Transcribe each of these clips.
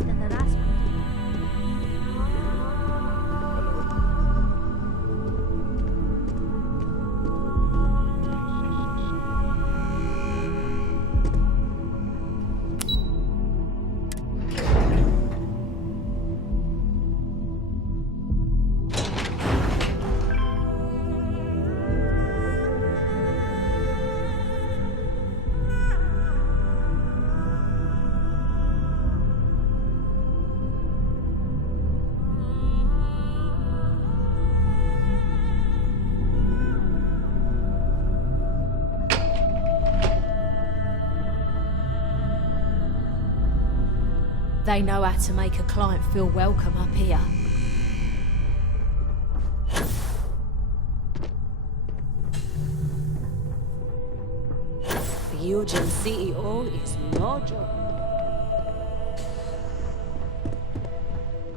worse than the last one. They know how to make a client feel welcome up here. The Eugen CEO is no joke.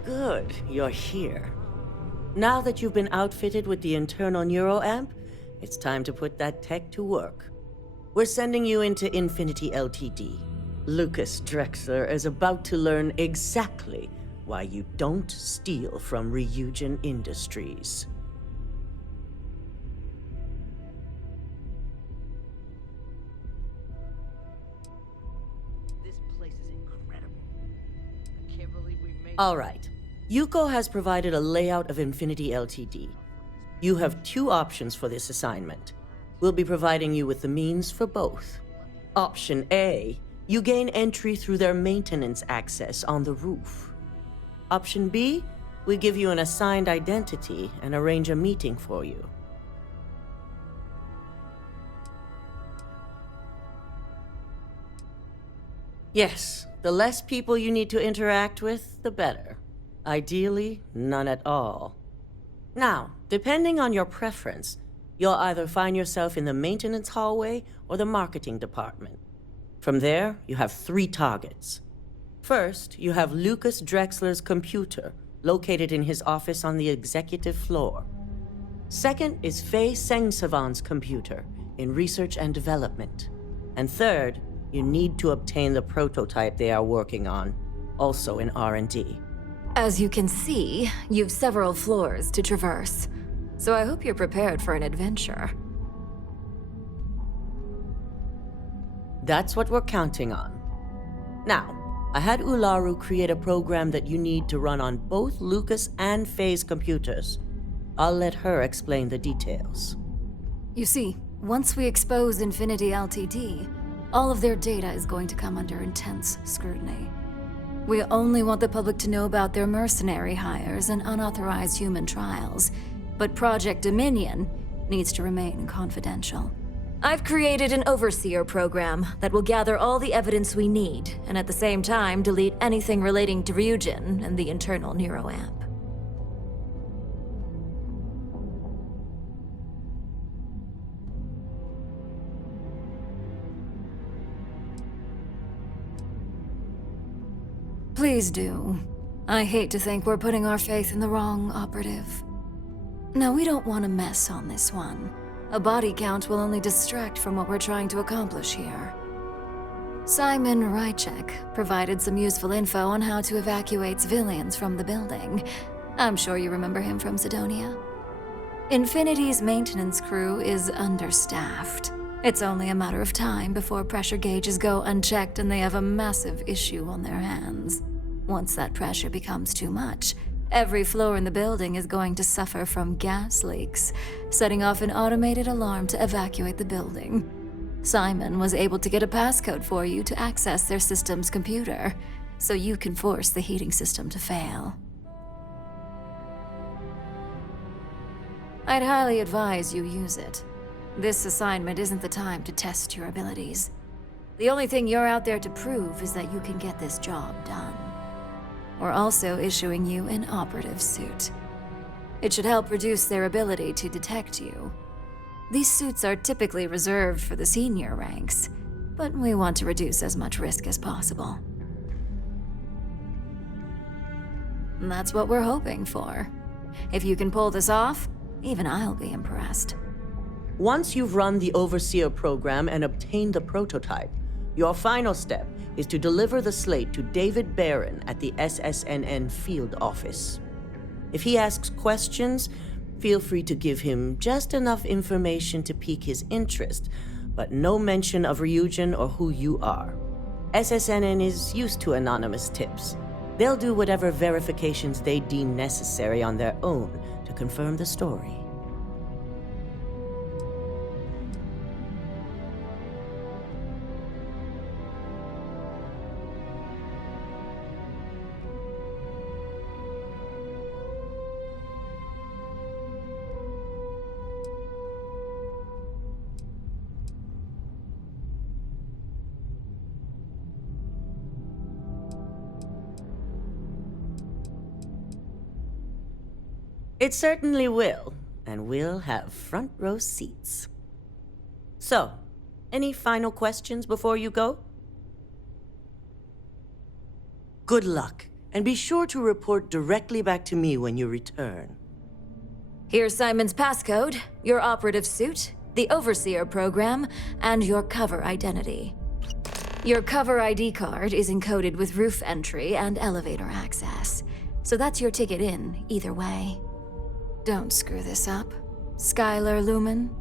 Good, you're here. Now that you've been outfitted with the internal neuroamp, it's time to put that tech to work. We're sending you into Infinity Ltd. Lucas Drexler is about to learn exactly why you don't steal from Ryujin Industries. This place is incredible. I can't believe we made it. All right. Yuko has provided a layout of Infinity Ltd. You have two options for this assignment. We'll be providing you with the means for both. Option A, you gain entry through their maintenance access on the roof. Option B, we give you an assigned identity and arrange a meeting for you. Yes, the less people you need to interact with, the better. Ideally, none at all. Now, depending on your preference, you'll either find yourself in the maintenance hallway or the marketing department. From there, you have 3 targets. First, you have Lucas Drexler's computer, located in his office on the executive floor. Second is Faye Sengsavan's computer, in research and development. And third, you need to obtain the prototype they are working on, also in R&D. As you can see, you've several floors to traverse, so I hope you're prepared for an adventure. That's what we're counting on. Now, I had Ularu create a program that you need to run on both Lucas and Faye's computers. I'll let her explain the details. You see, once we expose Infinity Ltd, all of their data is going to come under intense scrutiny. We only want the public to know about their mercenary hires and unauthorized human trials, but Project Dominion needs to remain confidential. I've created an overseer program that will gather all the evidence we need, and at the same time delete anything relating to Ryujin and the internal neuroamp. Please do. I hate to think we're putting our faith in the wrong operative. No, we don't want to mess on this one. A body count will only distract from what we're trying to accomplish here. Simon Rychek provided some useful info on how to evacuate civilians from the building. I'm sure you remember him from Sidonia. Infinity's maintenance crew is understaffed. It's only a matter of time before pressure gauges go unchecked and they have a massive issue on their hands. Once that pressure becomes too much, every floor in the building is going to suffer from gas leaks, setting off an automated alarm to evacuate the building. Simon was able to get a passcode for you to access their system's computer, so you can force the heating system to fail. I'd highly advise you use it. This assignment isn't the time to test your abilities. The only thing you're out there to prove is that you can get this job done. We're also issuing you an operative suit. It should help reduce their ability to detect you. These suits are typically reserved for the senior ranks, but we want to reduce as much risk as possible. And that's what we're hoping for. If you can pull this off, even I'll be impressed. Once you've run the Overseer program and obtained the prototype, Your final step is to deliver the slate to David Barron at the SSNN field office. If he asks questions, feel free to give him just enough information to pique his interest, but no mention of Ryujin or who you are. SSNN is used to anonymous tips. They'll do whatever verifications they deem necessary on their own to confirm the story. It certainly will, and we'll have front row seats. So, any final questions before you go? Good luck, and be sure to report directly back to me when you return. Here's Simon's passcode, your operative suit, the Overseer program, and your cover identity. Your cover ID card is encoded with roof entry and elevator access, so that's your ticket in, either way. Don't screw this up, Skylar Lumen.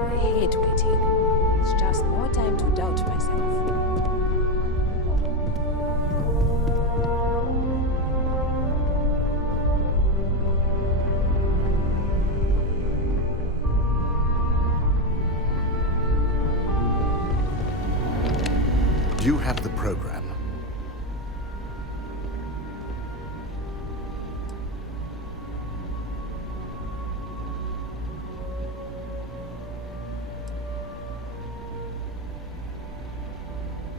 I hate waiting. It's just more time to doubt myself. You have the program.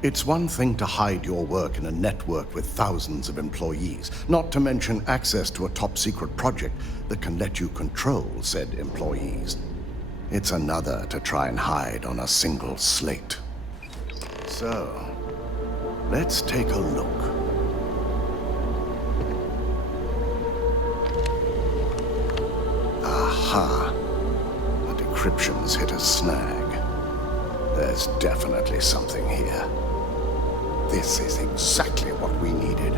It's one thing to hide your work in a network with thousands of employees, not to mention access to a top-secret project that can let you control said employees. It's another to try and hide on a single slate. So, let's take a look. Aha! The decryption's hit a snag. There's definitely something here. This is exactly what we needed.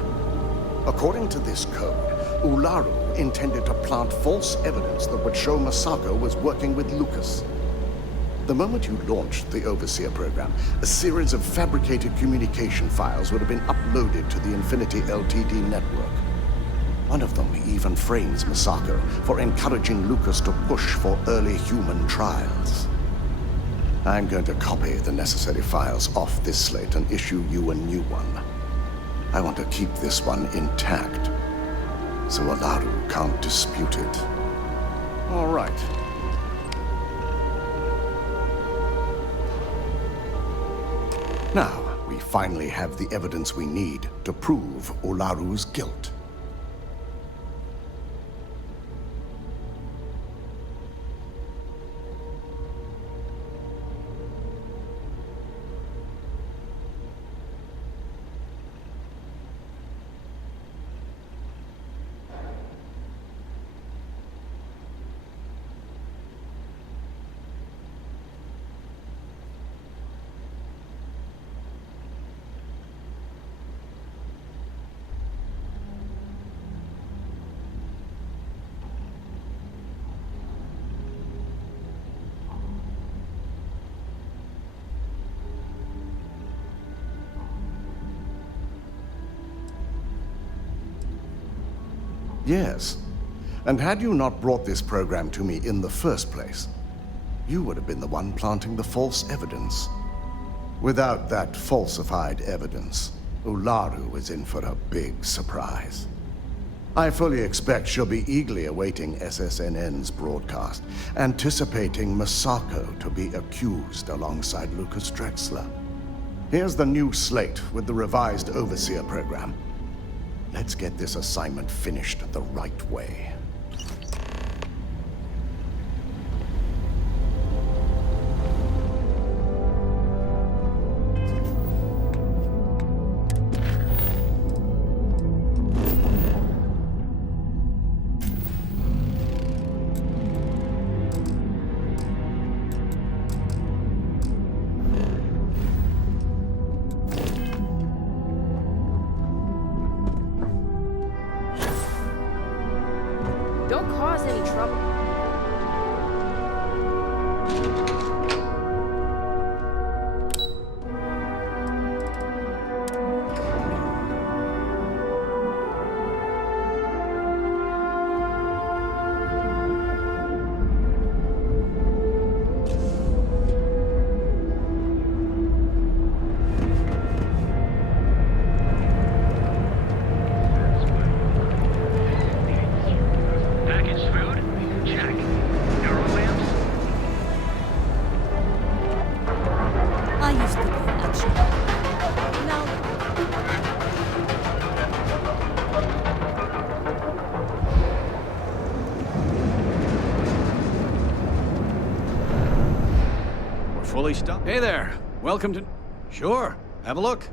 According to this code, Ularu intended to plant false evidence that would show Masako was working with Lucas. The moment you launched the Overseer program, a series of fabricated communication files would have been uploaded to the Infinity Ltd network. One of them even frames Masako for encouraging Lucas to push for early human trials. I'm going to copy the necessary files off this slate and issue you a new one. I want to keep this one intact, so Ularu can't dispute it. All right. Now, we finally have the evidence we need to prove Ularu's guilt. Yes. And had you not brought this program to me in the first place, you would have been the one planting the false evidence. Without that falsified evidence, Ularu is in for a big surprise. I fully expect she'll be eagerly awaiting SSNN's broadcast, anticipating Masako to be accused alongside Lucas Drexler. Here's the new slate with the revised Overseer program. Let's get this assignment finished the right way. Don't cause any trouble. Packaged food? Check. Euro lamps? I used to be an action. Now, We're fully stocked. Hey there. Welcome to... Sure. Have a look.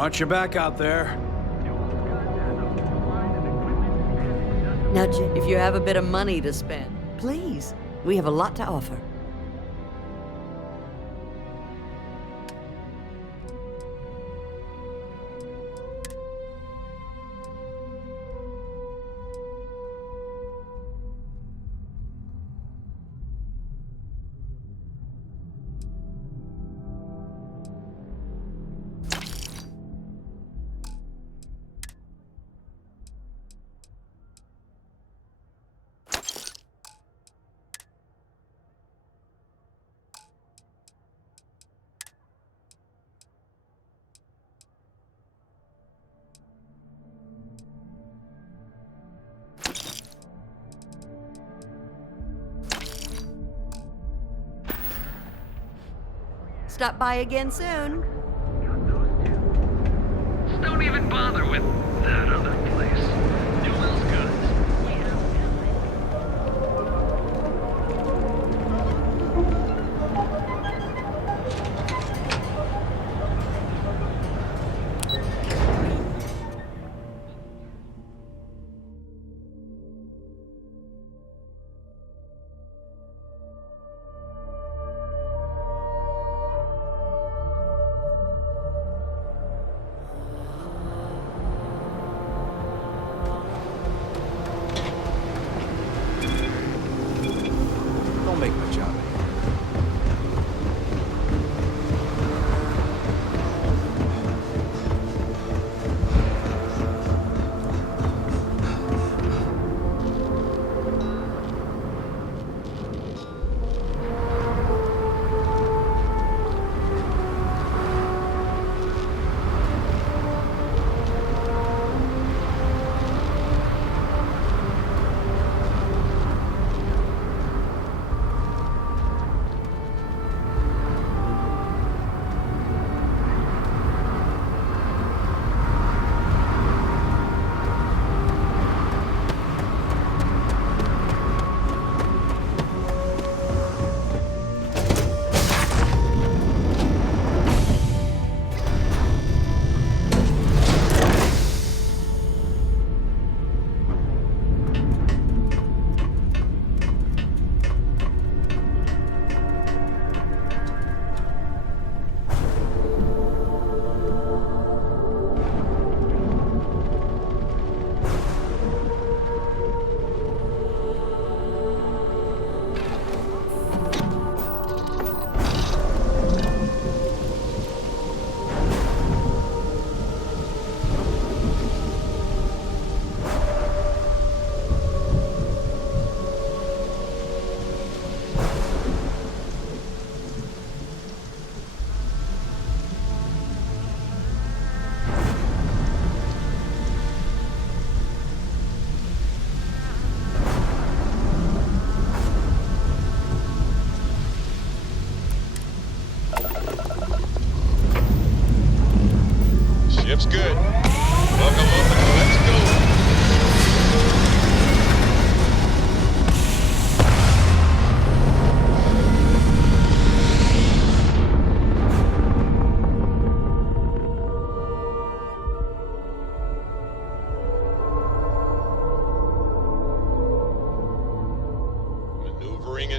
Watch your back out there. Now, if you have a bit of money to spend, please, we have a lot to offer. Stop by again soon. Don't even bother with that other place. Newell's goods.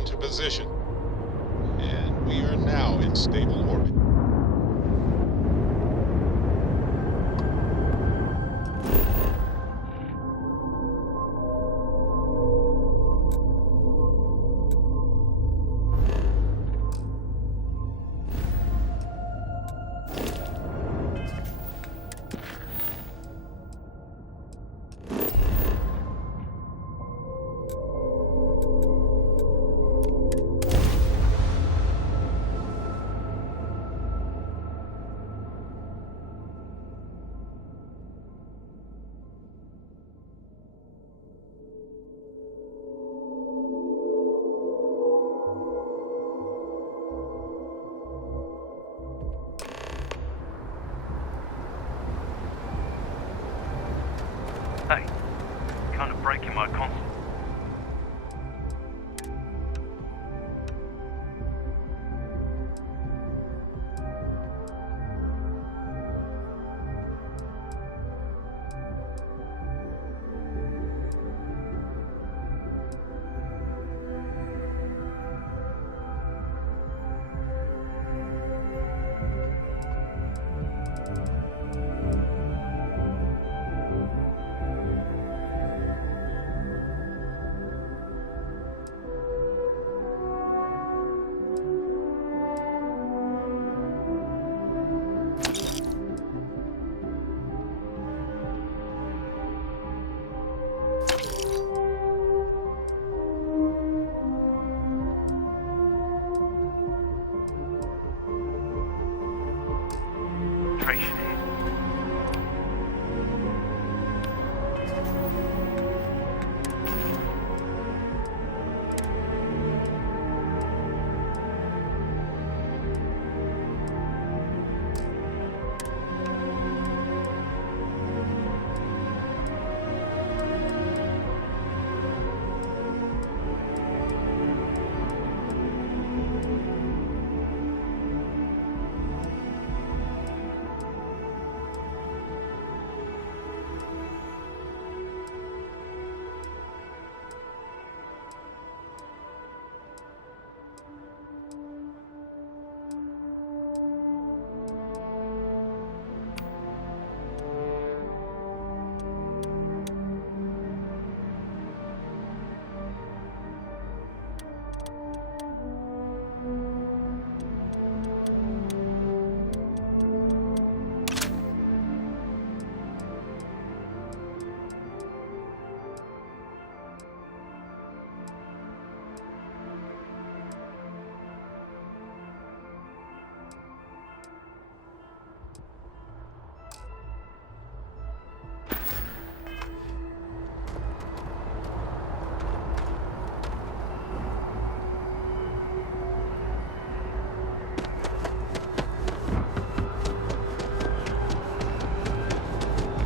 into position. And we are now in stable orbit. Hey, kind of breaking my console.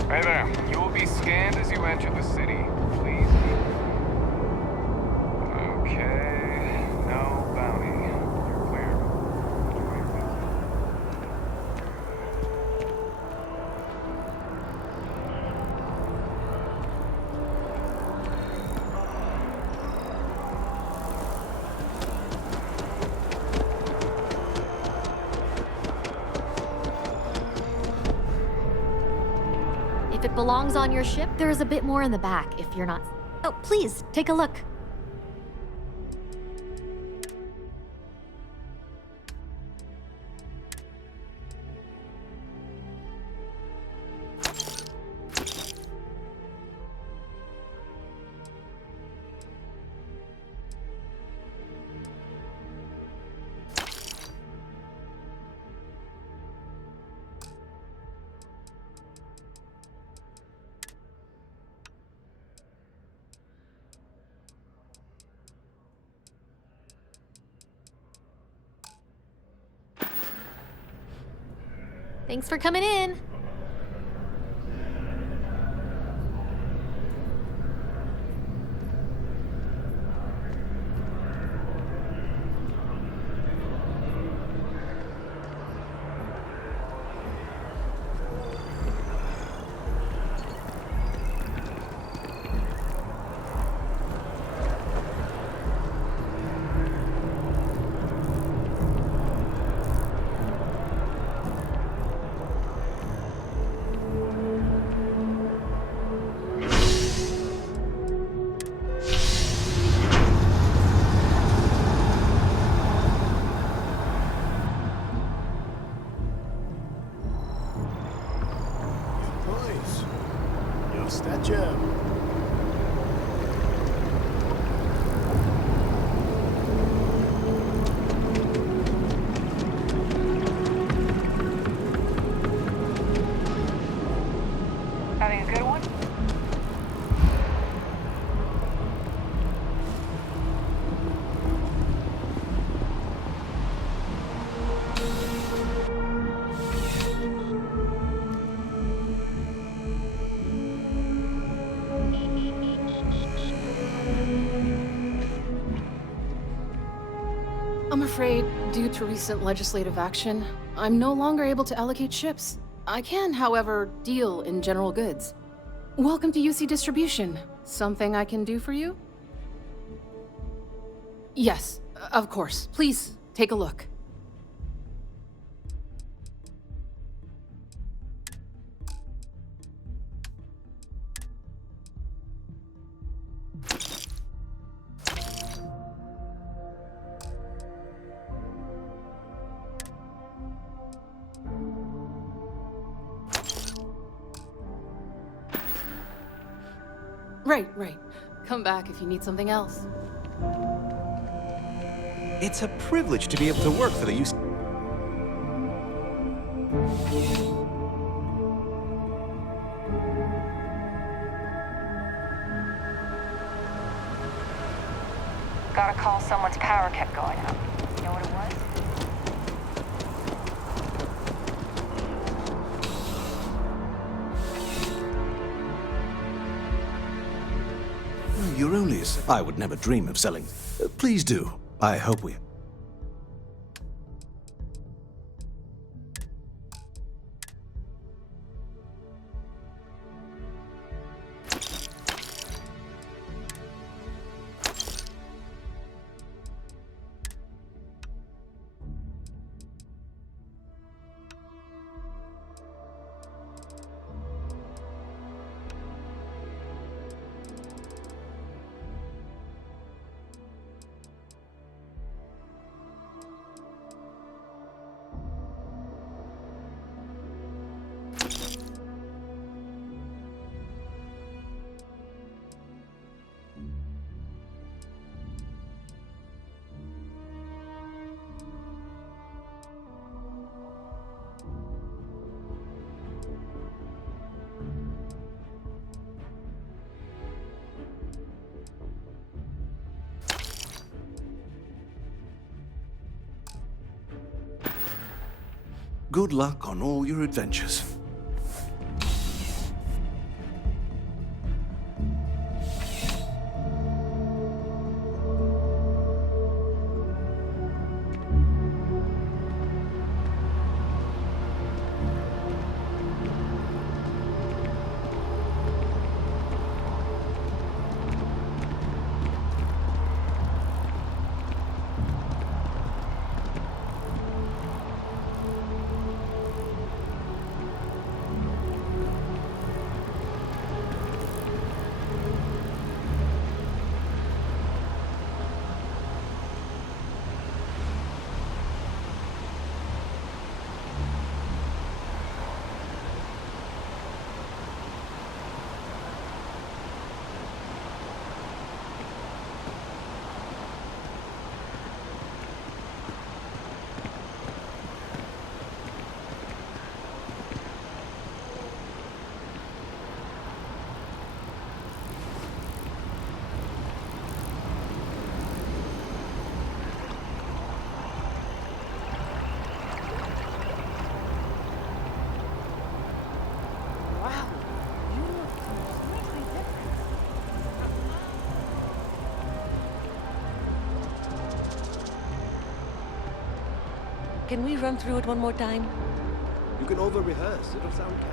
Hey there. You will be scanned as you enter the city. Please. Okay. No bounty. You're clear. If it belongs on your ship, there is a bit more in the back if you're not... Oh, please, take a look. Thanks for coming in. Constelación. Having a good one? I'm afraid, due to recent legislative action, I'm no longer able to allocate ships. I can, however, deal in general goods. Welcome to UC Distribution. Something I can do for you? Yes, of course. Please, take a look. Right. Come back if you need something else. It's a privilege to be able to work for the UC. Got a call someone's power kept going out. You know what it was? You're only I would never dream of selling. Please do. I hope we... Good luck on all your adventures. Can we run through it one more time? You can over-rehearse. It'll sound calm.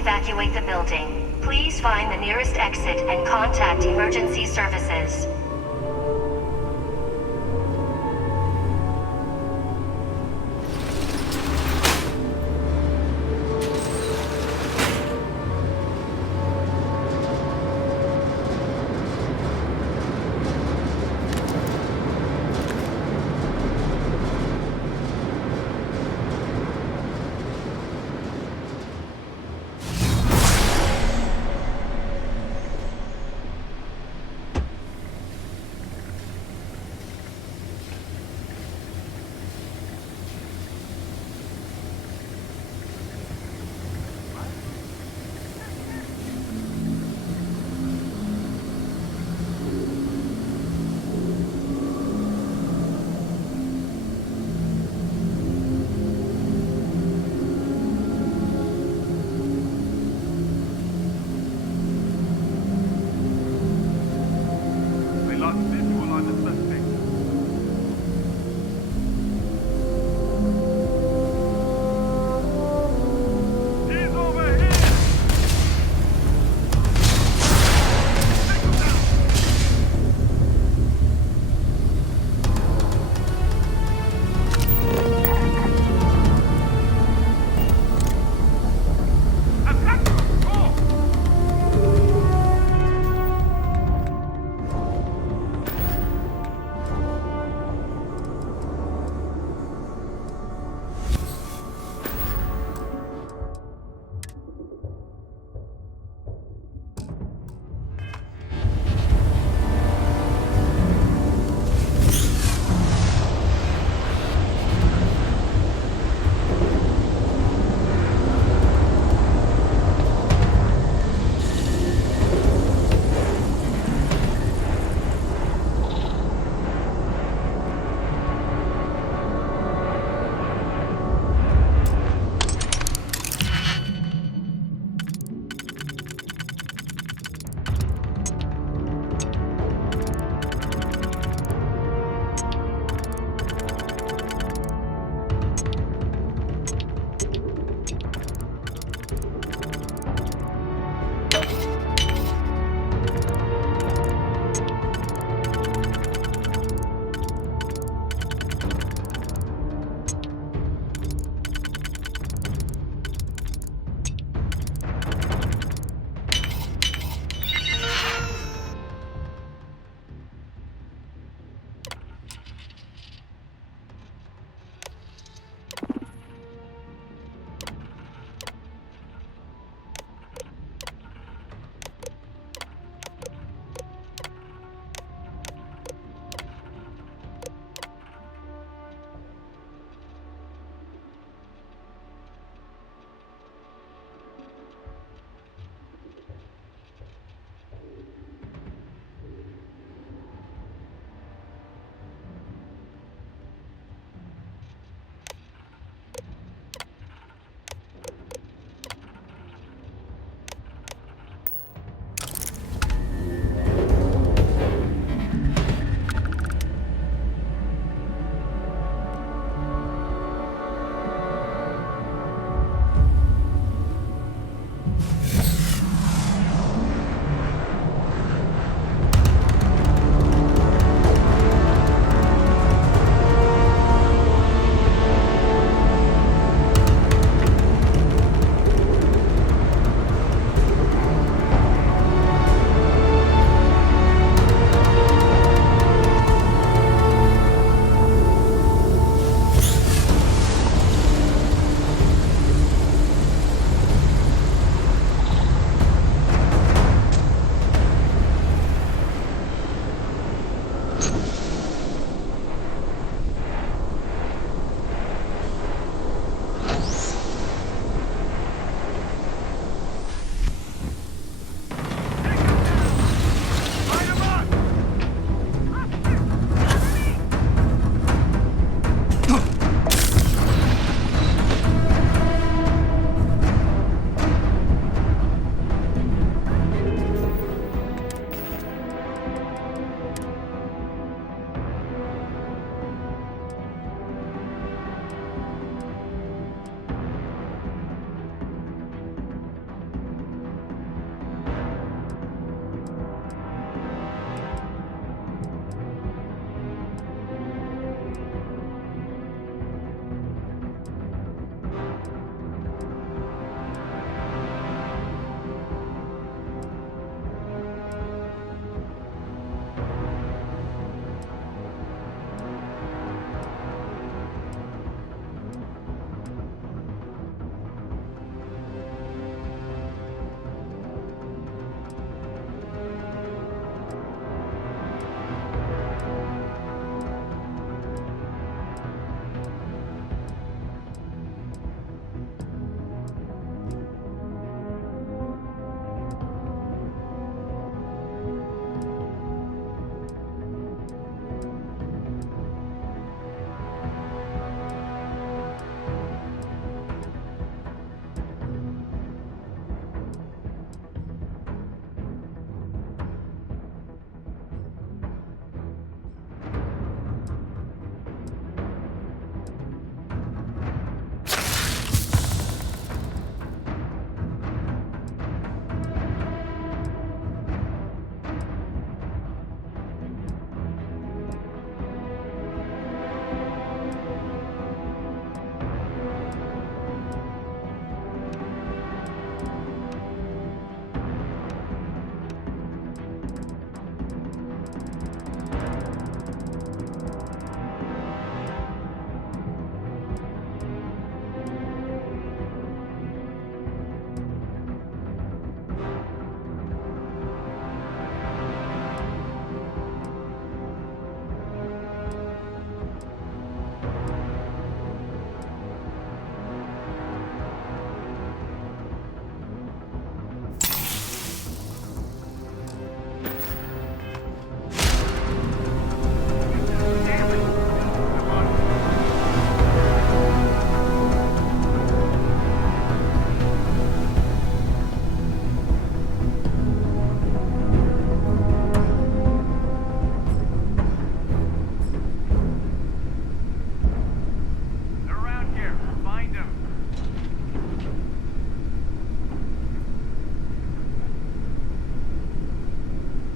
evacuate the building. Please find the nearest exit and contact emergency services.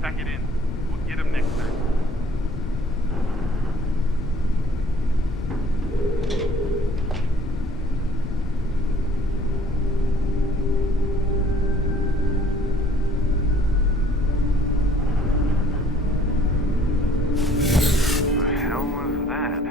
Pack it in. We'll get him next time. The hell was that?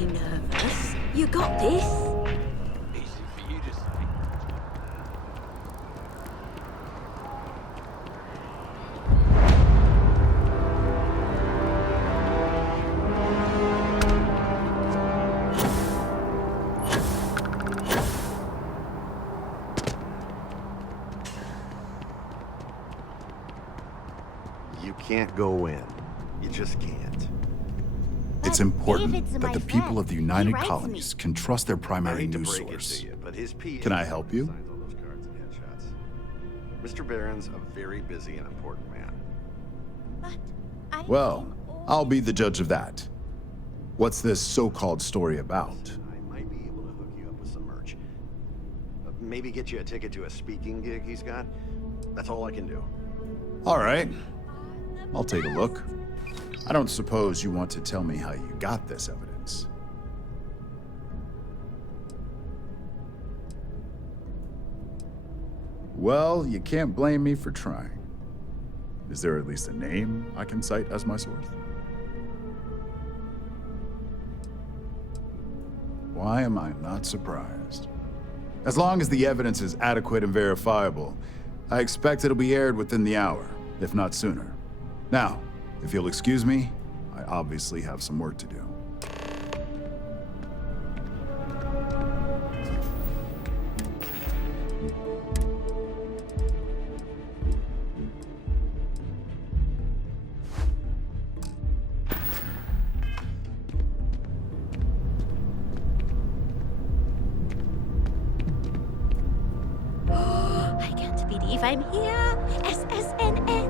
be nervous. You got this. Easy for you to say. You can't go in. You just can't. It's important that the people of the United Colonies can trust their primary news source. Can I help you? Mr. Barron's a very busy and important man. Well, I'll be the judge of that. What's this so-called story about? I might be able to hook you up with some merch. Maybe get you a ticket to a speaking gig he's got. That's all I can do. All right. I'll take a look. I don't suppose you want to tell me how you got this evidence. Well, you can't blame me for trying. Is there at least a name I can cite as my source? Why am I not surprised? As long as the evidence is adequate and verifiable, I expect it'll be aired within the hour, if not sooner. Now, if you'll excuse me, I obviously have some work to do. I can't believe I'm here. SSNN.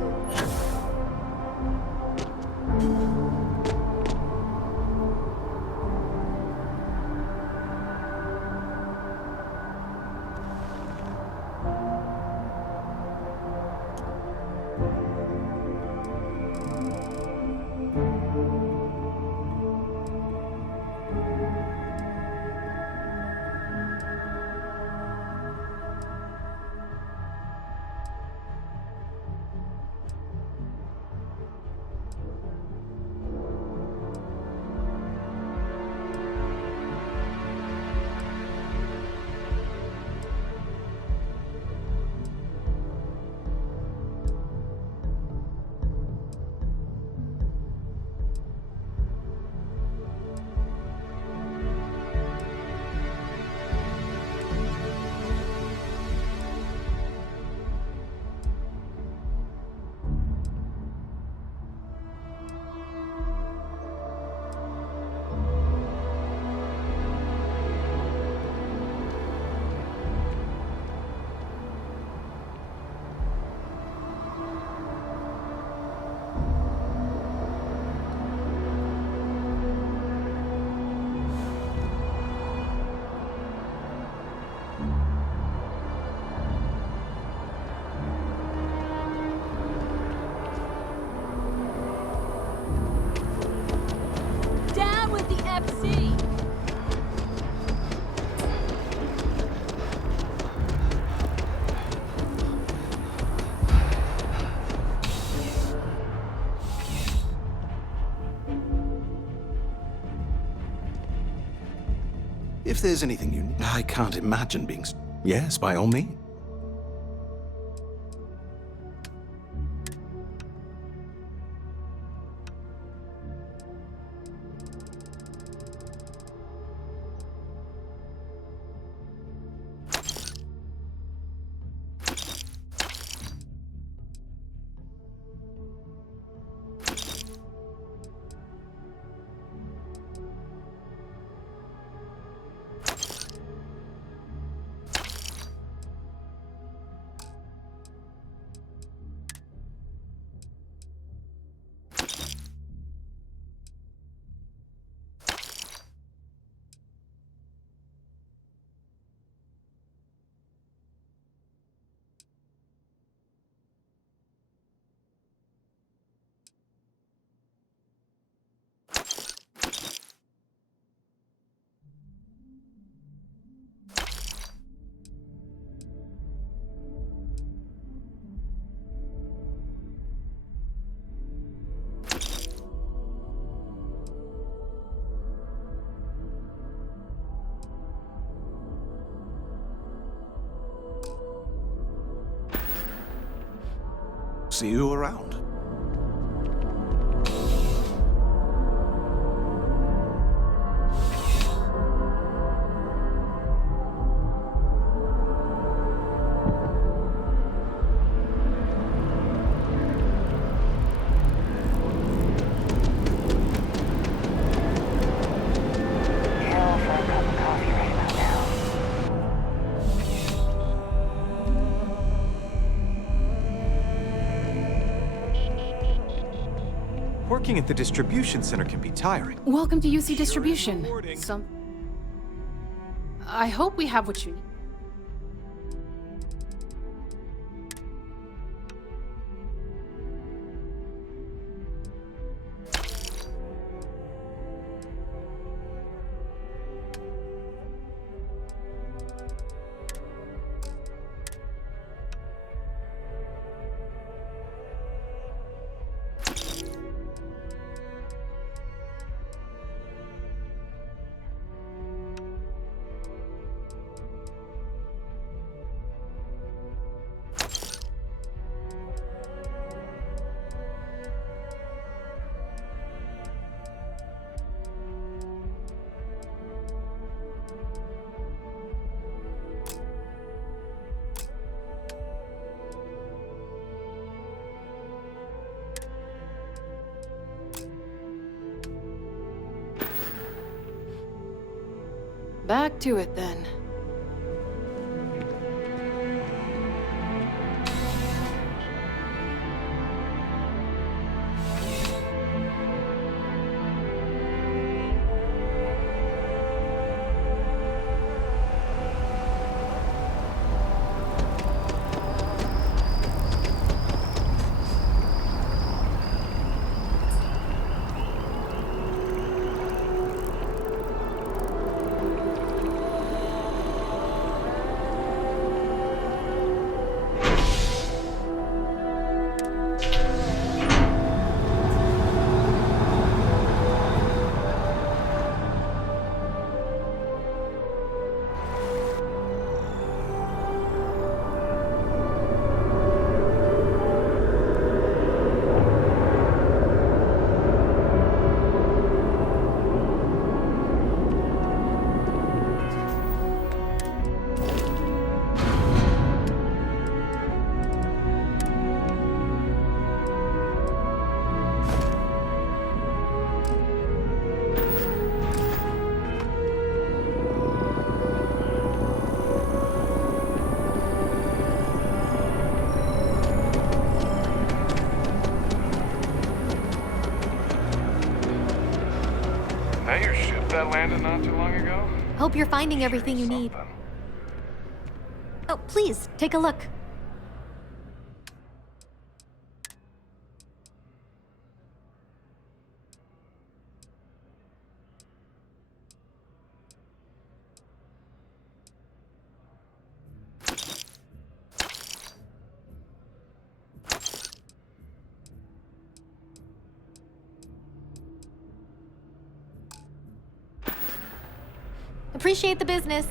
Down with the FC! If there's anything you need, I can't imagine being... Yes, by all means. See you around. Working at the distribution center can be tiring. Welcome to UC Distribution. I hope we have what you need. Back to it then. That your ship that landed not too long ago? Hope you're finding everything you need. Oh, please, take a look. Appreciate the business.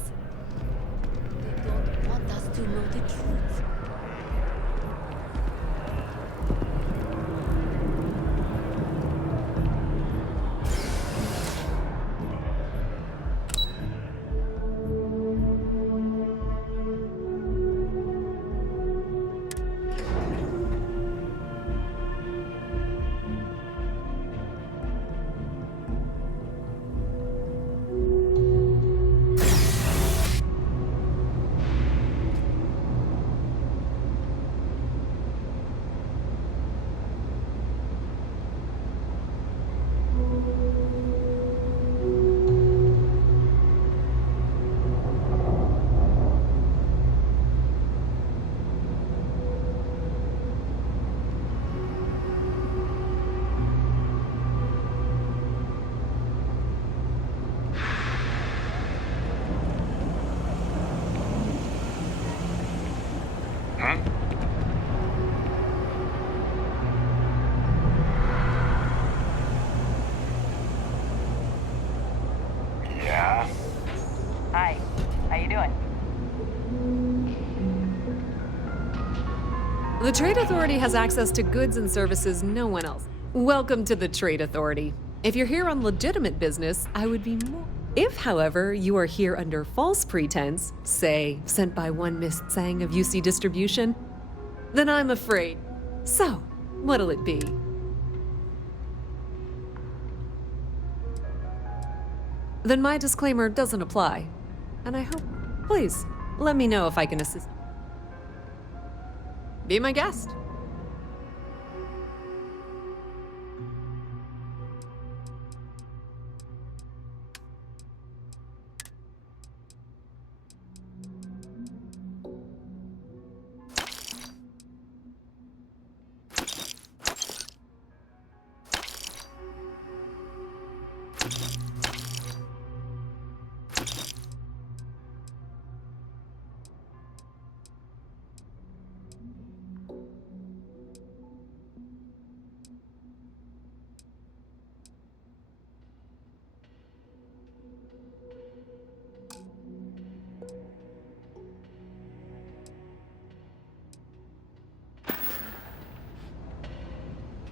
They don't want us to know the truth. Yeah? Hi, how you doing? The Trade Authority has access to goods and services no one else. Welcome to the Trade Authority. If you're here on legitimate business, I would be more... If, however, you are here under false pretense, say, sent by one Miss Tsang of UC Distribution, then I'm afraid. So, what'll it be? Then my disclaimer doesn't apply. And I hope, please, let me know if I can assist. Be my guest.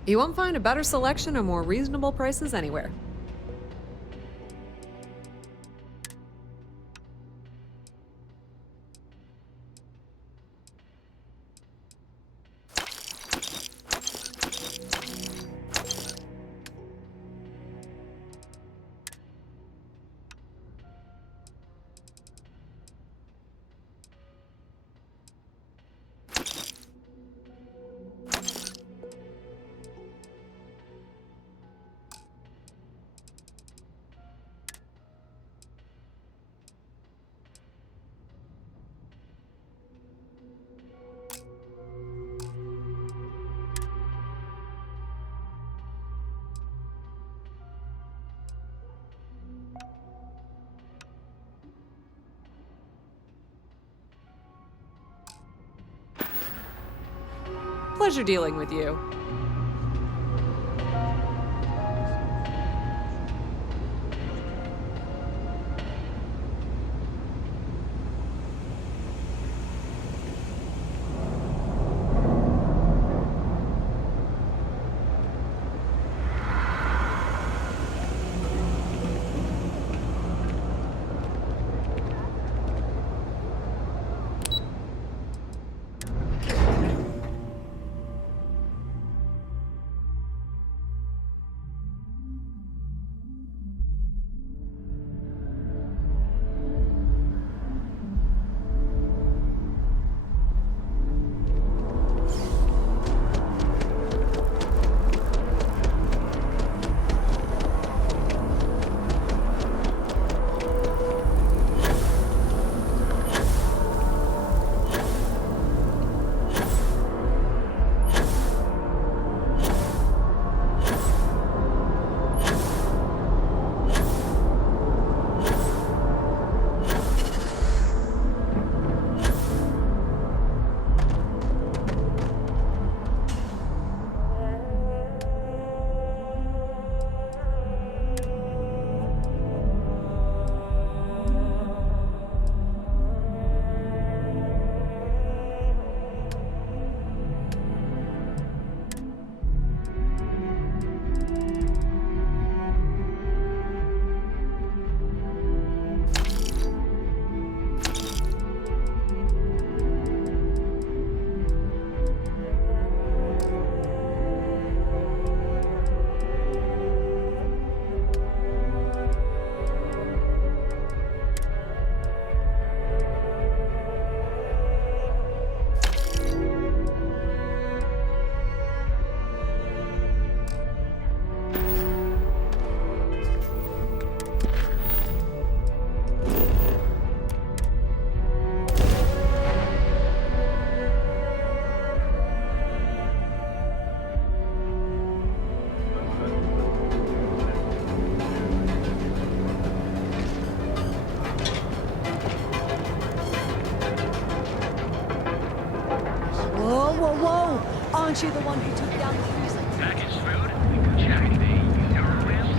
You won't find a better selection or more reasonable prices anywhere. Pleasure dealing with you. Aren't you the one who took down the freezer? Packaged food? Jack the terrorist?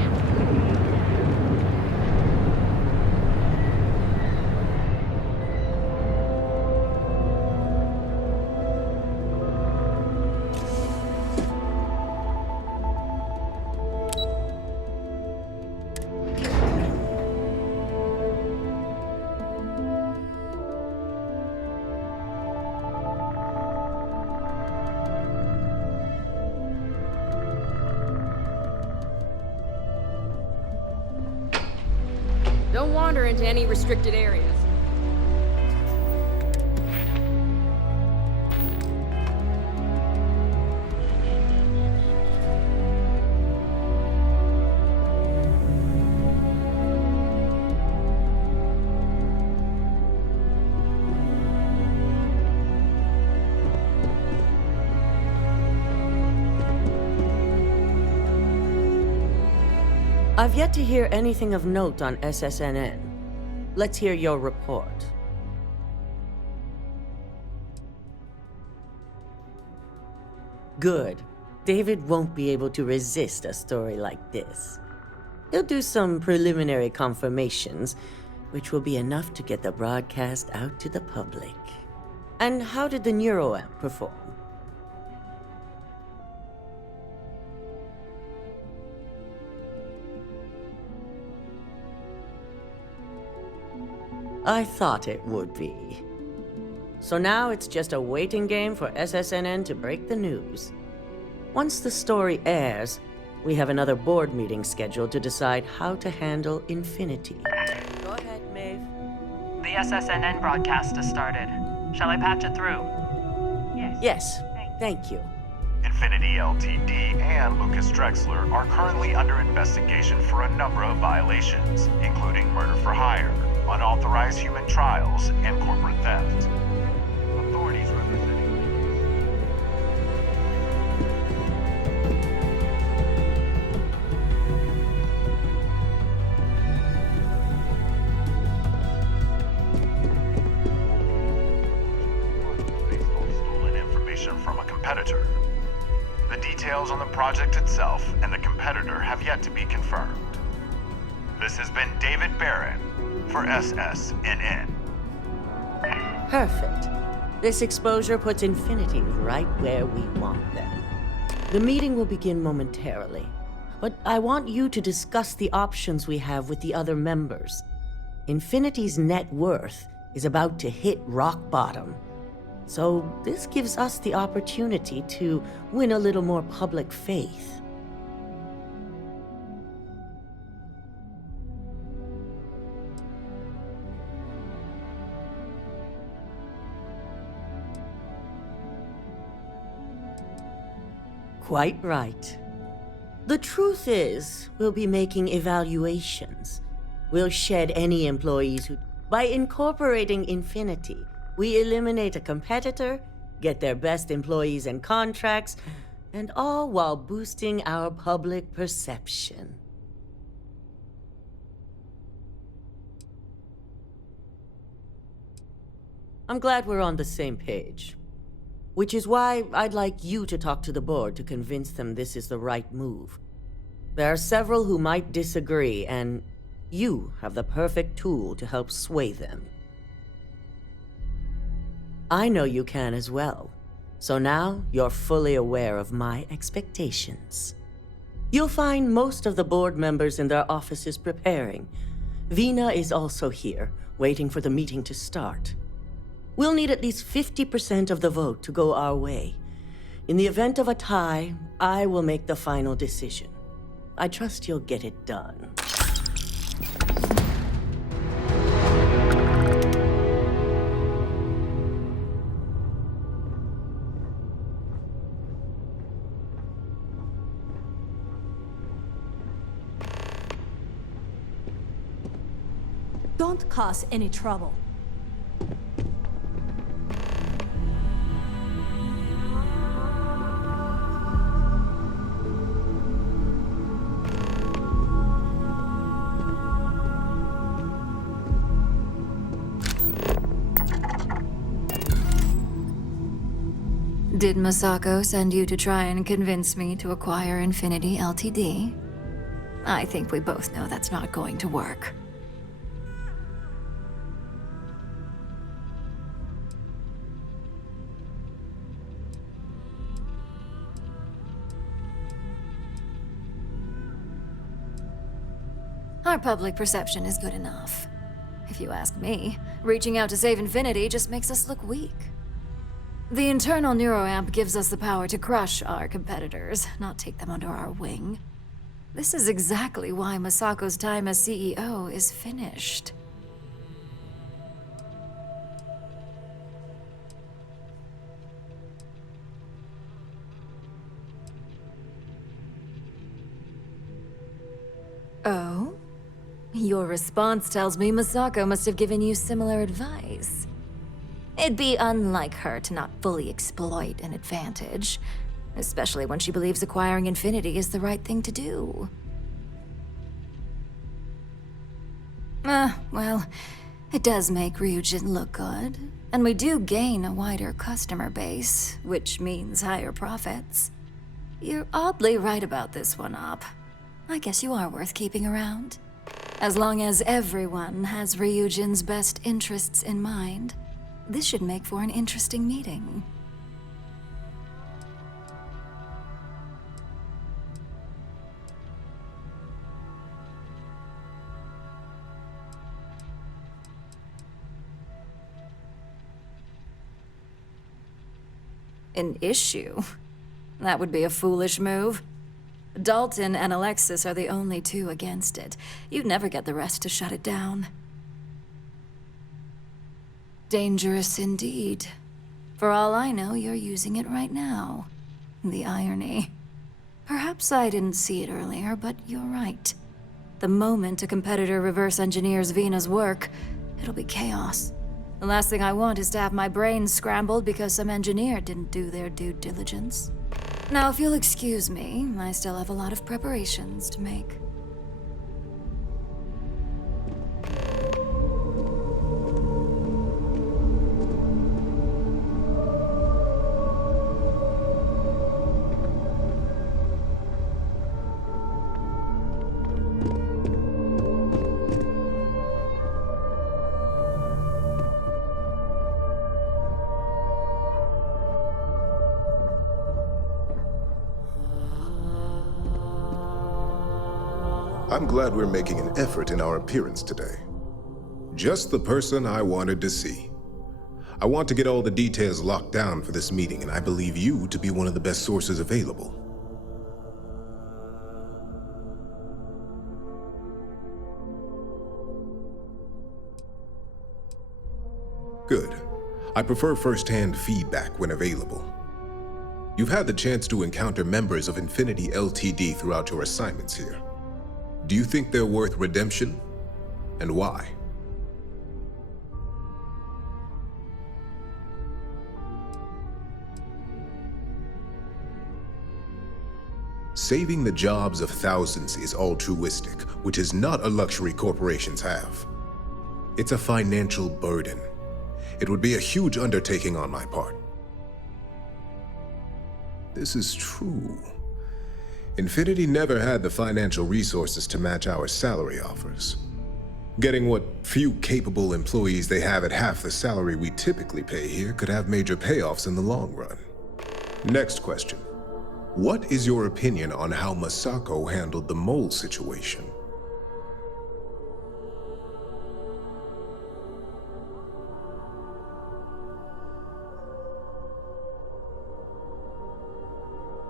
Don't wander into any restricted areas. I've yet to hear anything of note on SSNN. Let's hear your report. Good. David won't be able to resist a story like this. He'll do some preliminary confirmations, which will be enough to get the broadcast out to the public. And how did the neuroamp perform? I thought it would be. So now it's just a waiting game for SSNN to break the news. Once the story airs, we have another board meeting scheduled to decide how to handle Infinity. Go ahead, Maeve. The SSNN broadcast has started. Shall I patch it through? Yes, thank you. Infinity Ltd. and Lucas Drexler are currently under investigation for a number of violations, including murder for hire, unauthorized human trials, and corporate theft. Authorities based on stolen information from a competitor. details on the project itself and the competitor have yet to be confirmed. This has been David Barron for SSNN. Perfect. This exposure puts Infinity right where we want them. The meeting will begin momentarily, but I want you to discuss the options we have with the other members. Infinity's net worth is about to hit rock bottom, so this gives us the opportunity to win a little more public faith. Quite right. The truth is, we'll be making evaluations. We'll shed any employees who... By incorporating Infinity, we eliminate a competitor, get their best employees and contracts, and all while boosting our public perception. I'm glad we're on the same page. Which is why I'd like you to talk to the board to convince them this is the right move. There are several who might disagree, and you have the perfect tool to help sway them. I know you can as well, so now you're fully aware of my expectations. You'll find most of the board members in their offices preparing. Vina is also here, waiting for the meeting to start. We'll need at least 50% of the vote to go our way. In the event of a tie, I will make the final decision. I trust you'll get it done. Don't cause any trouble. Did Masako send you to try and convince me to acquire Infinity Ltd? I think we both know that's not going to work. Our public perception is good enough. If you ask me, reaching out to save Infinity just makes us look weak. The internal neuroamp gives us the power to crush our competitors, not take them under our wing. This is exactly why Masako's time as CEO is finished. Oh? Your response tells me Masako must have given you similar advice. It'd be unlike her to not fully exploit an advantage, especially when she believes acquiring Infinity is the right thing to do. Well, it does make Ryujin look good, and we do gain a wider customer base, which means higher profits. You're oddly right about this one, Op. I guess you are worth keeping around. As long as everyone has Ryujin's best interests in mind. This should make for an interesting meeting. An issue? That would be a foolish move. Dalton and Alexis are the only two against it. You'd never get the rest to shut it down. Dangerous indeed. For all I know, you're using it right now. The irony. Perhaps I didn't see it earlier, but you're right. The moment a competitor reverse engineers Vina's work, it'll be chaos. The last thing I want is to have my brain scrambled because some engineer didn't do their due diligence. Now, if you'll excuse me, I still have a lot of preparations to make. I'm glad we're making an effort in our appearance today. Just the person I wanted to see. I want to get all the details locked down for this meeting, and I believe you to be one of the best sources available. Good. I prefer first-hand feedback when available. You've had the chance to encounter members of Infinity Ltd. Throughout your assignments here. Do you think they're worth redemption? And why? Saving the jobs of thousands is altruistic, which is not a luxury corporations have. It's a financial burden. It would be a huge undertaking on my part. This is true. Infinity never had the financial resources to match our salary offers. Getting what few capable employees they have at half the salary we typically pay here could have major payoffs in the long run. Next question. What is your opinion on how Masako handled the mole situation?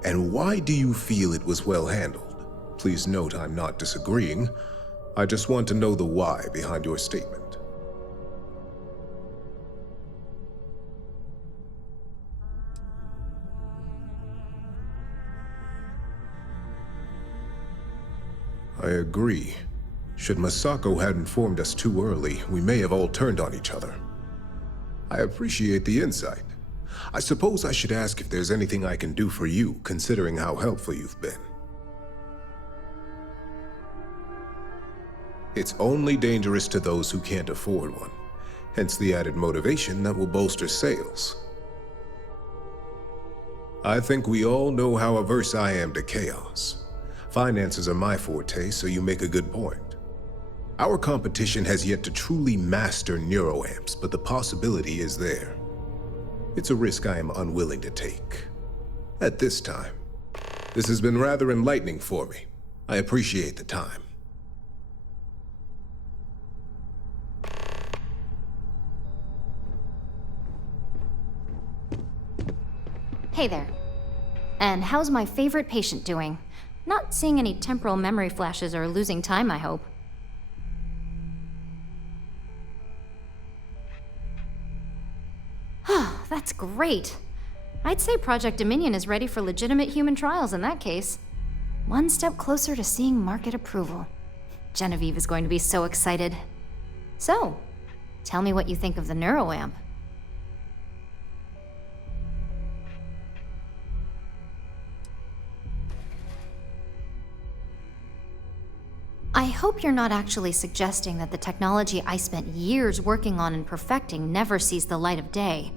And why do you feel it was well handled? Please note I'm not disagreeing. I just want to know the why behind your statement. I agree. Should Masako had informed us too early, we may have all turned on each other. I appreciate the insight. I suppose I should ask if there's anything I can do for you, considering how helpful you've been. It's only dangerous to those who can't afford one, hence the added motivation that will bolster sales. I think we all know how averse I am to chaos. Finances are my forte, so you make a good point. Our competition has yet to truly master neuroamps, but the possibility is there. It's a risk I am unwilling to take. At this time. This has been rather enlightening for me. I appreciate the time. Hey there. And how's my favorite patient doing? Not seeing any temporal memory flashes or losing time, I hope. That's great. I'd say Project Dominion is ready for legitimate human trials in that case. One step closer to seeing market approval. Genevieve is going to be so excited. So, tell me what you think of the neuroamp. I hope you're not actually suggesting that the technology I spent years working on and perfecting never sees the light of day.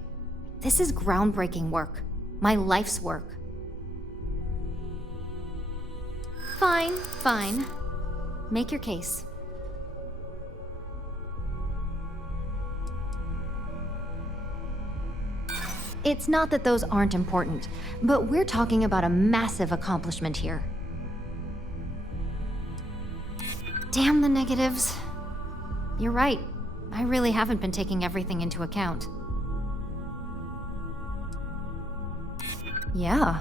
This is groundbreaking work. My life's work. Fine, fine. Make your case. It's not that those aren't important, but we're talking about a massive accomplishment here. Damn the negatives. You're right. I really haven't been taking everything into account. Yeah,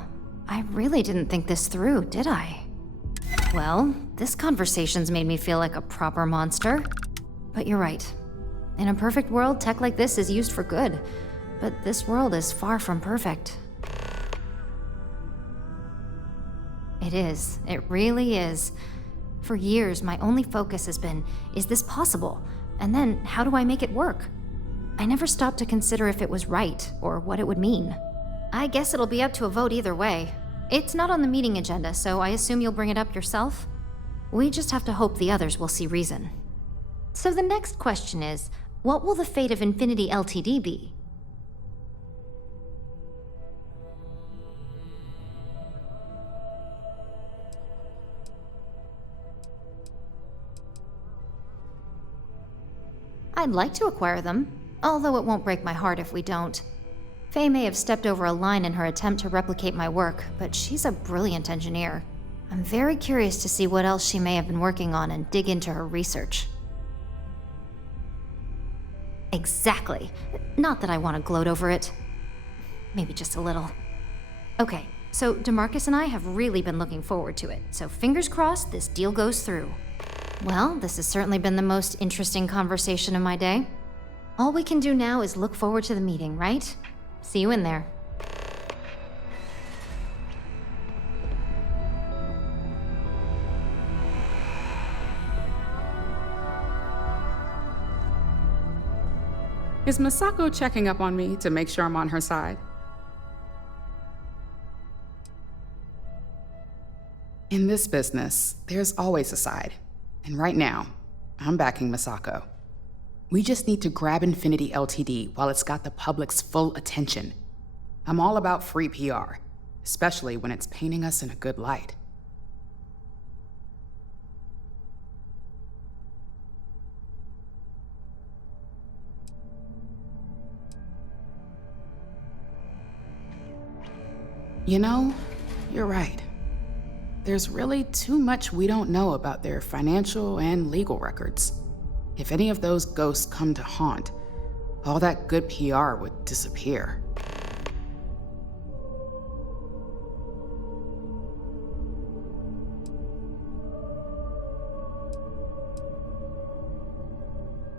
I really didn't think this through, did I? Well, this conversation's made me feel like a proper monster. But you're right. In a perfect world, tech like this is used for good. But this world is far from perfect. It is. It really is. For years, my only focus has been, is this possible? And then, how do I make it work? I never stopped to consider if it was right, or what it would mean. I guess it'll be up to a vote either way. It's not on the meeting agenda, so I assume you'll bring it up yourself? We just have to hope the others will see reason. So the next question is, what will the fate of Infinity Ltd. be? I'd like to acquire them, although it won't break my heart if we don't. Faye may have stepped over a line in her attempt to replicate my work, but she's a brilliant engineer. I'm very curious to see what else she may have been working on and dig into her research. Exactly. Not that I want to gloat over it. Maybe just a little. Okay, so DeMarcus and I have really been looking forward to it, so fingers crossed this deal goes through. Well, this has certainly been the most interesting conversation of my day. All we can do now is look forward to the meeting, right? See you in there. Is Masako checking up on me to make sure I'm on her side? In this business, there's always a side. And right now, I'm backing Masako. We just need to grab Infinity Ltd. While it's got the public's full attention. I'm all about free PR, especially when it's painting us in a good light. You know, you're right. There's really too much we don't know about their financial and legal records. If any of those ghosts come to haunt, all that good PR would disappear.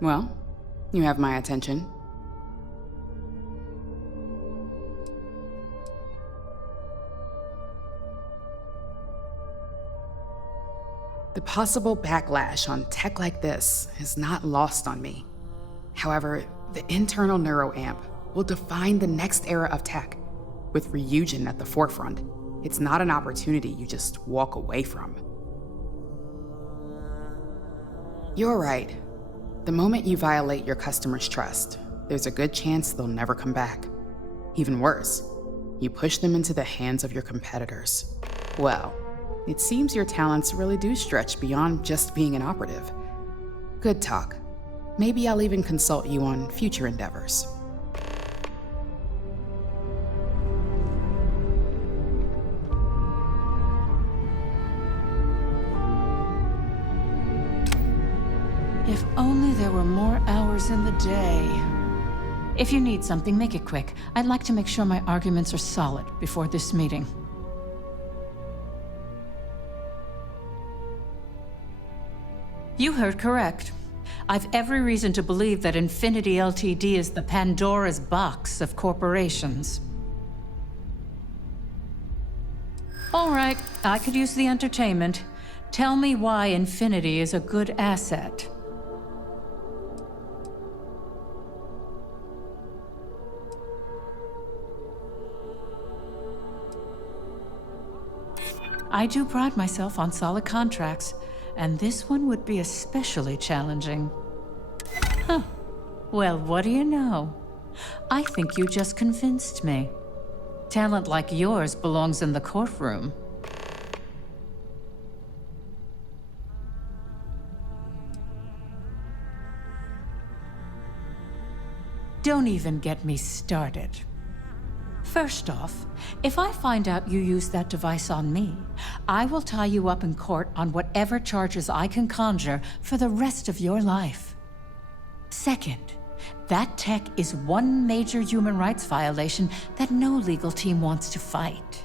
Well, you have my attention. The possible backlash on tech like this is not lost on me. However, the internal neuroamp will define the next era of tech, with Ryujin at the forefront. It's not an opportunity you just walk away from. You're right. The moment you violate your customers' trust, there's a good chance they'll never come back. Even worse, you push them into the hands of your competitors. Well, it seems your talents really do stretch beyond just being an operative. Good talk. Maybe I'll even consult you on future endeavors. If only there were more hours in the day. If you need something, make it quick. I'd like to make sure my arguments are solid before this meeting. You heard correct. I've every reason to believe that Infinity Ltd. Is the Pandora's box of corporations. All right, I could use the entertainment. Tell me why Infinity is a good asset. I do pride myself on solid contracts, and this one would be especially challenging. Huh. Well, what do you know? I think you just convinced me. Talent like yours belongs in the courtroom. Don't even get me started. First off, if I find out you used that device on me, I will tie you up in court on whatever charges I can conjure for the rest of your life. Second, that tech is one major human rights violation that no legal team wants to fight.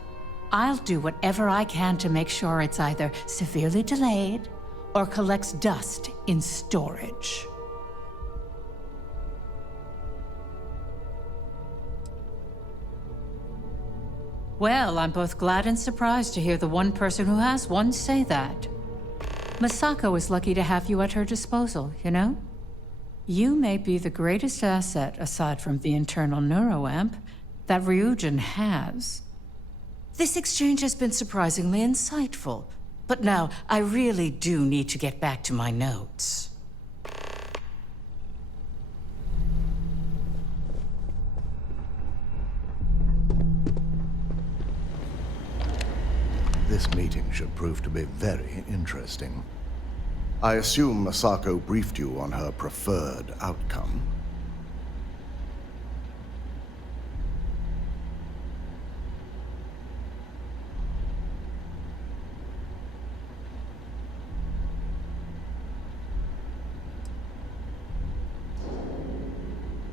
I'll do whatever I can to make sure it's either severely delayed or collects dust in storage. Well, I'm both glad and surprised to hear the one person who has one say that. Masako is lucky to have you at her disposal, you know? You may be the greatest asset, aside from the internal neuroamp, that Ryujin has. This exchange has been surprisingly insightful, but now I really do need to get back to my notes. This meeting should prove to be very interesting. I assume Masako briefed you on her preferred outcome.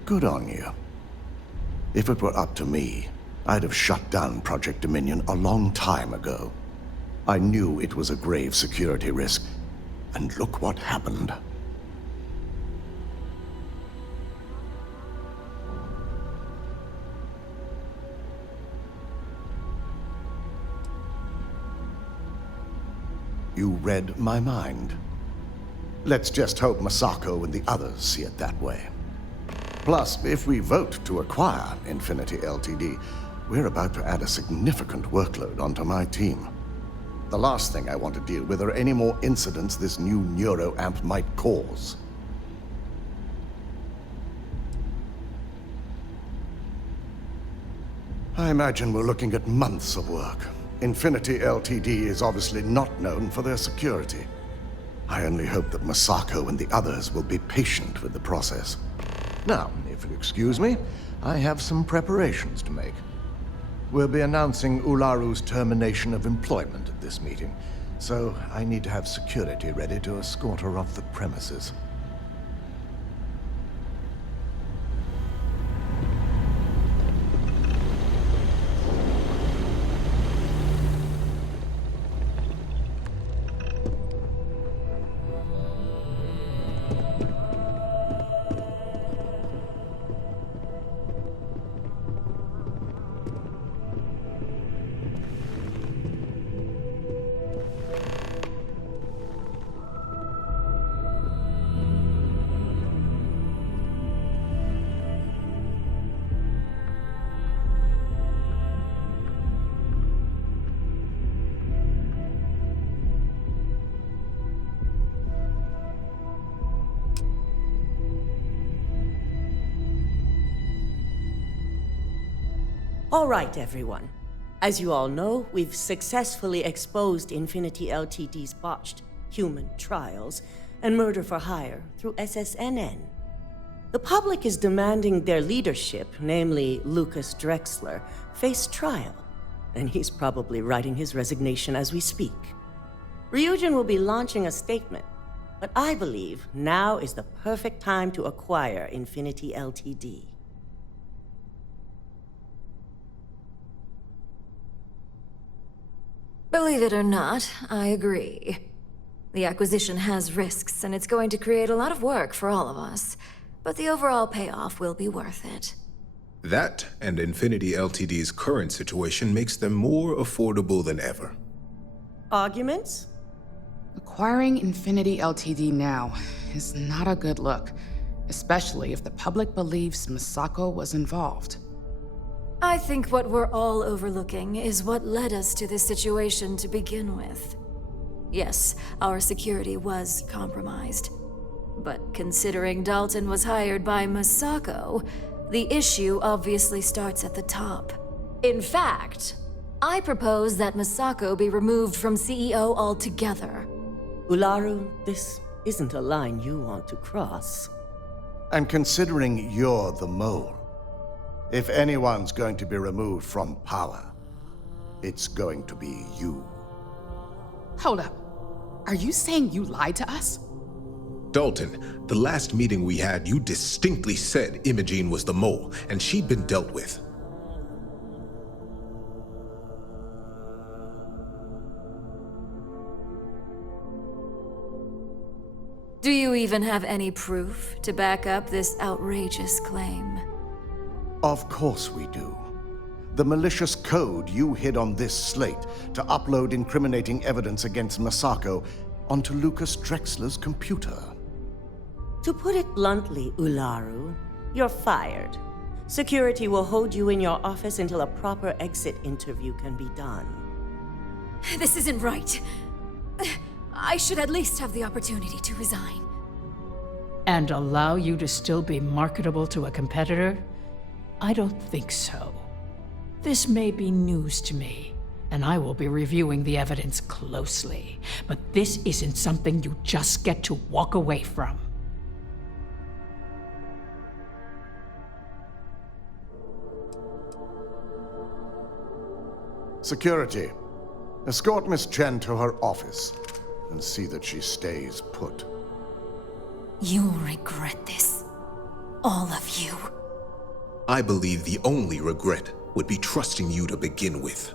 Good on you. If it were up to me, I'd have shut down Project Dominion a long time ago. I knew it was a grave security risk, and look what happened. You read my mind. Let's just hope Masako and the others see it that way. Plus, if we vote to acquire Infinity Ltd., we're about to add a significant workload onto my team. The last thing I want to deal with are any more incidents this new neuroamp might cause. I imagine we're looking at months of work. Infinity Ltd. is obviously not known for their security. I only hope that Masako and the others will be patient with the process. Now, if you'll excuse me, I have some preparations to make. We'll be announcing Ularu's termination of employment at this meeting, so I need to have security ready to escort her off the premises. All right, everyone. As you all know, we've successfully exposed Infinity Ltd.'s botched human trials and murder for hire through SSNN. The public is demanding their leadership, namely Lucas Drexler, face trial, and he's probably writing his resignation as we speak. Ryujin will be launching a statement, but I believe now is the perfect time to acquire Infinity Ltd. Believe it or not, I agree. The acquisition has risks, and it's going to create a lot of work for all of us. But the overall payoff will be worth it. That and Infinity Ltd's current situation makes them more affordable than ever. Arguments? Acquiring Infinity Ltd. now is not a good look, especially if the public believes Masako was involved. I think what we're all overlooking is what led us to this situation to begin with. Yes, our security was compromised. But considering Dalton was hired by Masako, the issue obviously starts at the top. In fact, I propose that Masako be removed from CEO altogether. Ularu, this isn't a line you want to cross. And considering you're the mole, if anyone's going to be removed from power, it's going to be you. Hold up. Are you saying you lied to us? Dalton, the last meeting we had, you distinctly said Imogene was the mole, and she'd been dealt with. Do you even have any proof to back up this outrageous claim? Of course we do. The malicious code you hid on this slate to upload incriminating evidence against Masako onto Lucas Drexler's computer. To put it bluntly, Ularu, you're fired. Security will hold you in your office until a proper exit interview can be done. This isn't right. I should at least have the opportunity to resign. And allow you to still be marketable to a competitor? I don't think so. This may be news to me, and I will be reviewing the evidence closely. But this isn't something you just get to walk away from. Security, escort Miss Chen to her office and see that she stays put. You'll regret this. All of you. I believe the only regret would be trusting you to begin with.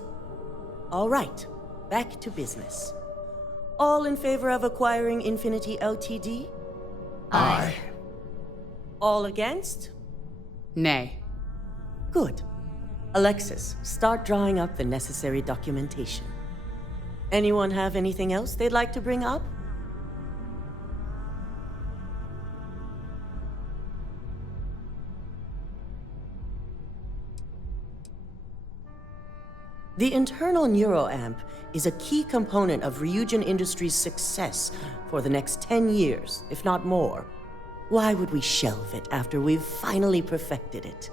All right, back to business. All in favor of acquiring Infinity Ltd? Aye. All against? Nay. Good. Alexis, start drawing up the necessary documentation. Anyone have anything else they'd like to bring up? The internal neuroamp is a key component of Ryujin Industries' success for the next 10 years, if not more. Why would we shelve it after we've finally perfected it?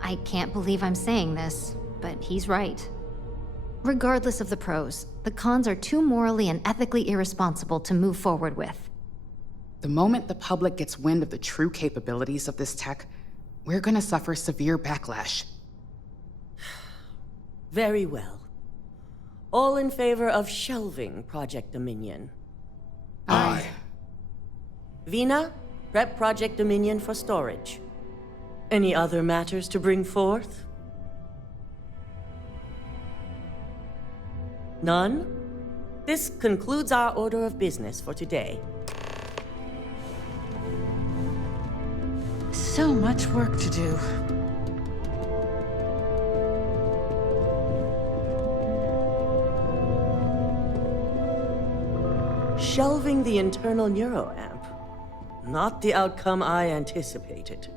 I can't believe I'm saying this, but he's right. Regardless of the pros, the cons are too morally and ethically irresponsible to move forward with. The moment the public gets wind of the true capabilities of this tech, we're gonna suffer severe backlash. Very well. All in favor of shelving Project Dominion? Aye. Vina, prep Project Dominion for storage. Any other matters to bring forth? None? This concludes our order of business for today. So much work to do. Shelving the internal neuroamp. Not the outcome I anticipated.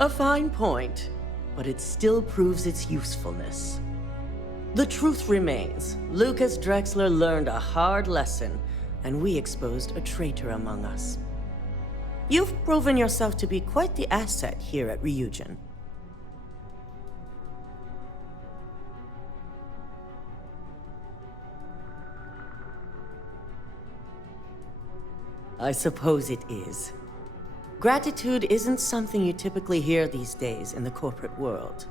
A fine point, but it still proves its usefulness. The truth remains, Lucas Drexler learned a hard lesson, and we exposed a traitor among us. You've proven yourself to be quite the asset here at Ryujin. I suppose it is. Gratitude isn't something you typically hear these days in the corporate world.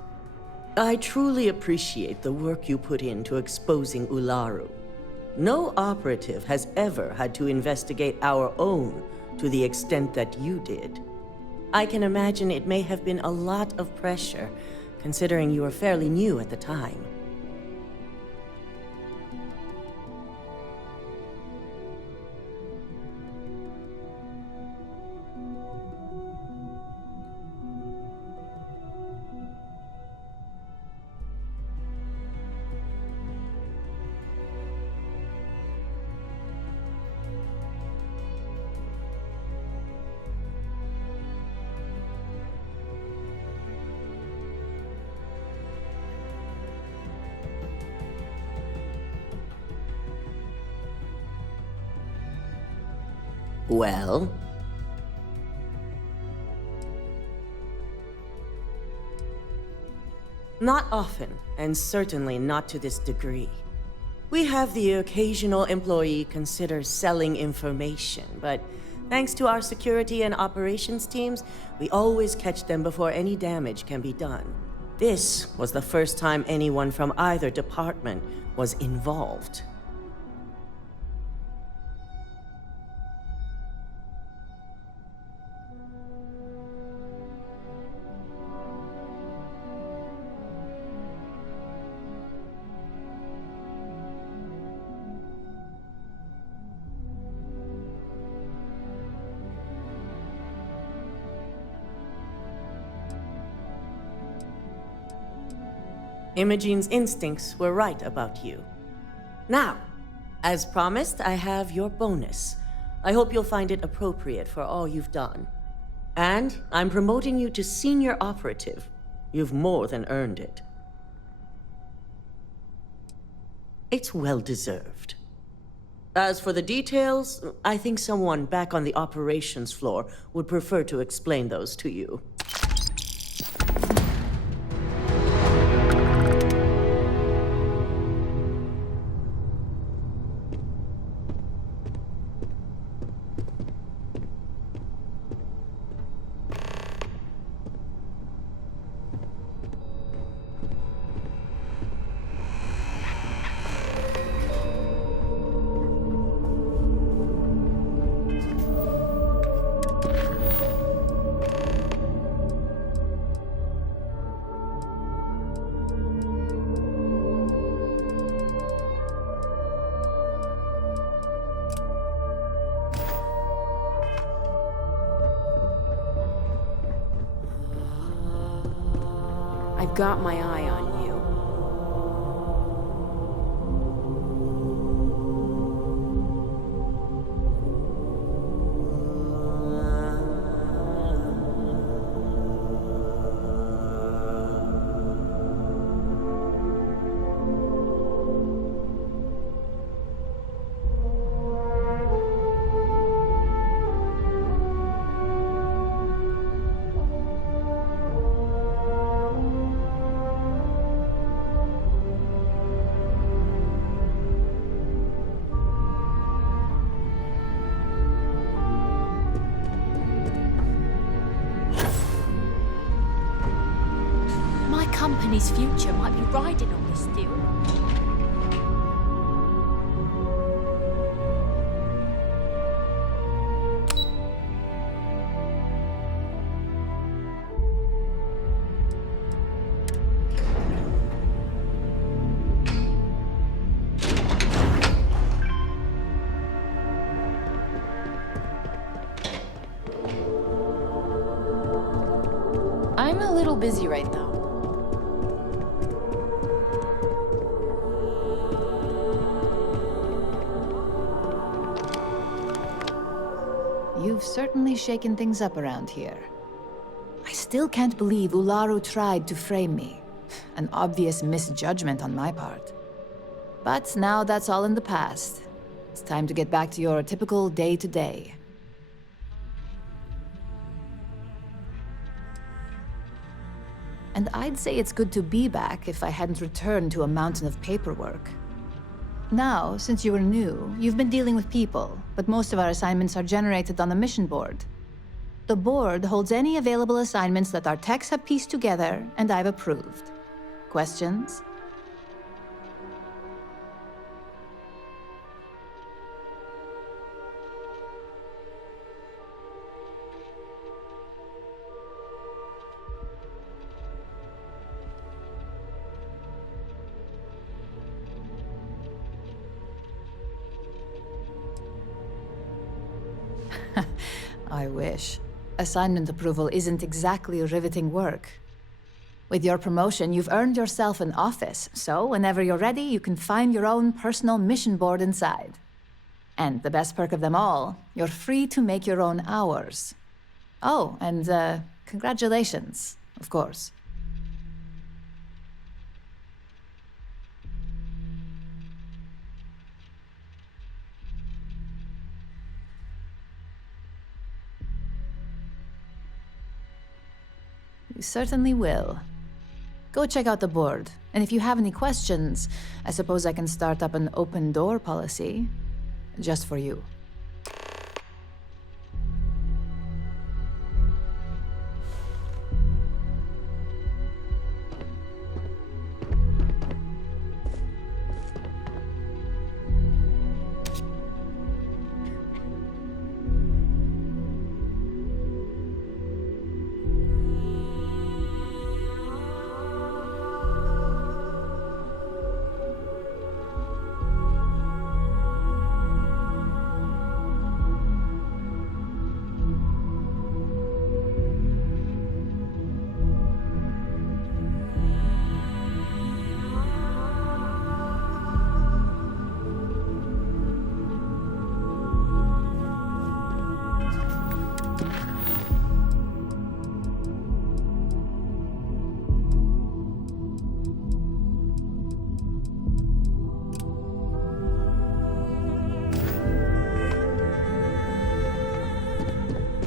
I truly appreciate the work you put into exposing Ularu. No operative has ever had to investigate our own to the extent that you did. I can imagine it may have been a lot of pressure, considering you were fairly new at the time. Well? Not often, and certainly not to this degree. We have the occasional employee consider selling information, but thanks to our security and operations teams, we always catch them before any damage can be done. This was the first time anyone from either department was involved. Imogene's instincts were right about you. Now, as promised, I have your bonus. I hope you'll find it appropriate for all you've done. And I'm promoting you to senior operative. You've more than earned it. It's well-deserved. As for the details, I think someone back on the operations floor would prefer to explain those to you. I've got my eye on you. Company's future might be riding on this deal. I'm a little busy right now. You've certainly shaken things up around here. I still can't believe Ularu tried to frame me. An obvious misjudgment on my part. But now that's all in the past. It's time to get back to your typical day-to-day. And I'd say it's good to be back if I hadn't returned to a mountain of paperwork. Now, since you were new, you've been dealing with people, but most of our assignments are generated on the mission board. The board holds any available assignments that our techs have pieced together, and I've approved. Questions? I wish. Assignment approval isn't exactly riveting work. With your promotion, you've earned yourself an office, so whenever you're ready, you can find your own personal mission board inside. And the best perk of them all, you're free to make your own hours. Oh, and congratulations, of course. You certainly will. Go check out the board, and if you have any questions, I suppose I can start up an open door policy. Just for you.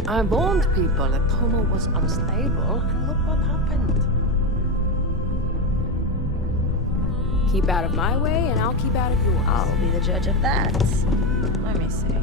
I warned people that Tomo was unstable, and look what happened. Keep out of my way, and I'll keep out of yours. I'll be the judge of that. Let me see.